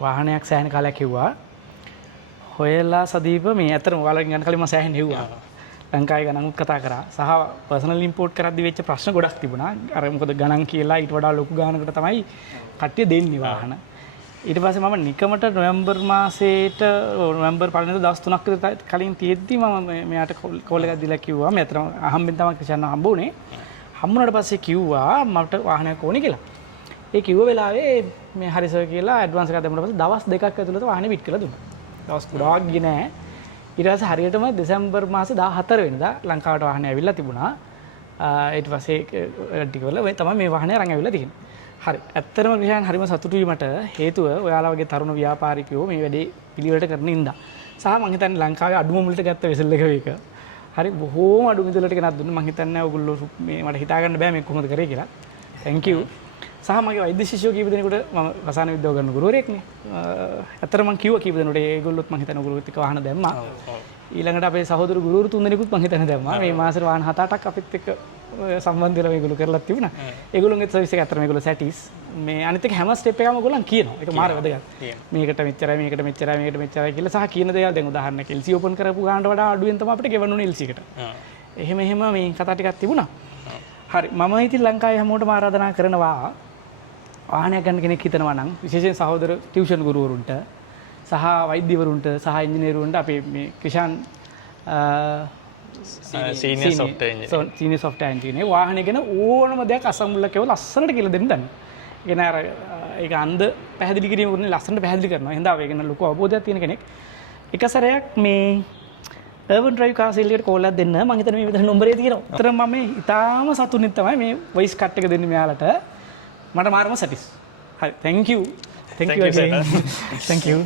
වාහනයක් සෑහෙන කාලයක් කිව්වා. හොයලා සදීප මේ අතර ඔයාලගෙන් ගන්න කලින් මම සෑහෙන හෙව්වා. ලංකාවේ ගණනුත් කතා කරා. සහ පර්සනල් ඉම්පෝර්ට් කරද්දි වෙච්ච ප්‍රශ්න ගොඩක් තිබුණා. අර මොකද ගණන් කියලා ඊට වඩා ලොකු ගානකට තමයි කට්ටිය දෙන්නේ වාහන. ඊට පස්සේ මම නිකමට නොවැම්බර් මාසේට නොවැම්බර් පළවෙනිදා දවස් 3ක් විතර කලින් තියෙද්දි මම මෙයාට කෝල් එකක් දීලා කිව්වා මේ අතර අහම්බෙන් තමයි ක්‍රිෂාන්ව හම්බ වුණේ. හම්බුනාට පස්සේ කිව්වා මට වාහනයක් ඕනේ කියලා. ඒ කිව්ව වෙලාවේ මේ හරි සර් කියලා ඇඩ්වාන්ස් එකක් දැම්මම පස්සේ දවස් දෙකක් ඇතුළත වාහනේ පිට කරලා දුන්නා. දවස් ගොඩාක් ගියේ නෑ. ඊට පස්සේ හරියටම දෙසැම්බර් මාසේ 14 වෙනිදා ලංකාවට වාහනේ ඇවිල්ලා තිබුණා. ඊට පස්සේ ටික වල ඔය තමයි මේ වාහනේ අරන් ඇවිල්ලා තියෙන්නේ. හරි. ඇත්තටම ක්‍රිෂාන් හරිම සතුටුයි මට. හේතුව ඔයාලා වගේ තරුණ ව්‍යාපාරිකයෝ මේ වැඩේ පිළිවෙලට කරන ඉඳා. සහ මම හිතන්නේ ලංකාවේ අඩුම මුලට ගත්ත වෙසල් එක මේක. හරි බොහෝම අඩු මිදලට ගෙනත් දුන්නා. මම හිතන්නේ ඔයගොල්ලෝ මේ මට හිතා ගන්න බෑ මේක කොහොමද කරේ කියලා. thank you. සහ මගේ වෛද්‍ය ශිෂ්‍යෝ කීප දෙනෙකුට මම රසායන විද්‍යාව කරන ගුරුවරයෙක්නේ. ඇත්තටම මම කිව්වා කීප දෙනෙකුට ඒගොල්ලොත් මම හිතන්නේ ඔයගොල්ලොත් එක්ක වාහන දැම්මා. ඊළඟට අපේ සහෝදර ගුරුවරු 3 දෙනෙකුත් මම හිතන්නේ දැම්මා. මේ මාසෙට වාහන 7-8ක් අපිත් එක්ක සම්බන්ධ වෙලා මේගොල්ලෝ කරලා තිබුණා. ඒගොල්ලෝගේ සර්විස් එක අතර මේගොල්ලෝ සැටිස්. මේ අනිත් එක හැම ස්ටෙප් එකම ඔයගොල්ලන් කියනවා. ඒක මාර වැදගත්. මේකට මෙච්චරයි මේකට මෙච්චරයි මේකට මෙච්චරයි කියලා සහ කියන දේවල් දැන් උදාහරණයක් LC ඕපන් කරපු ගානට වඩා අඩුවෙන් තමයි අපිට ගෙවන්න ඕනේ LC එකට. එහෙම මේ කතා ටිකක් තිබුණා. හරි මම ඉතින් ලංකාවේ හැමෝටම ආරාධනා කරනවා වාහනයක් ගන්න කෙනෙක් හිතනවා නම් විශේෂයෙන් සහෝදර ටියුෂන් ගුරුවරුන්ට සහ වෛද්‍යවරුන්ට සහ ඉංජිනේරුවන්ට අපේ මේ ක්‍රිෂාන් සීනියර් සොෆ්ට්වෙයාර් ඉංජිනේර් වාහනේ ගැන ඕනම දෙයක් අසම්මුලක් කියලා ලස්සනට කියලා දෙන්න දන්නේ. ඒ කියන්නේ අර ඒක අන්ධ පැහැදිලි කිරීම කරන්නේ ලස්සනට පැහැදිලි කරනවා. එහෙනම් ඒක ගැන ලොකු අවබෝධයක් තියෙන කෙනෙක්. එක සැරයක් මේ urban drive car sale එකට කෝල් එකක් දෙන්න මම හිතන්නේ මේ විදිහට නම්බරේ තියෙනවා. උතර මම මේ ඉතාලම සතුටින් තමයි මේ voice cut එක දෙන්නේ මෙයාලට. මට මාරම සැටිස්. හරි thank you. Thank you.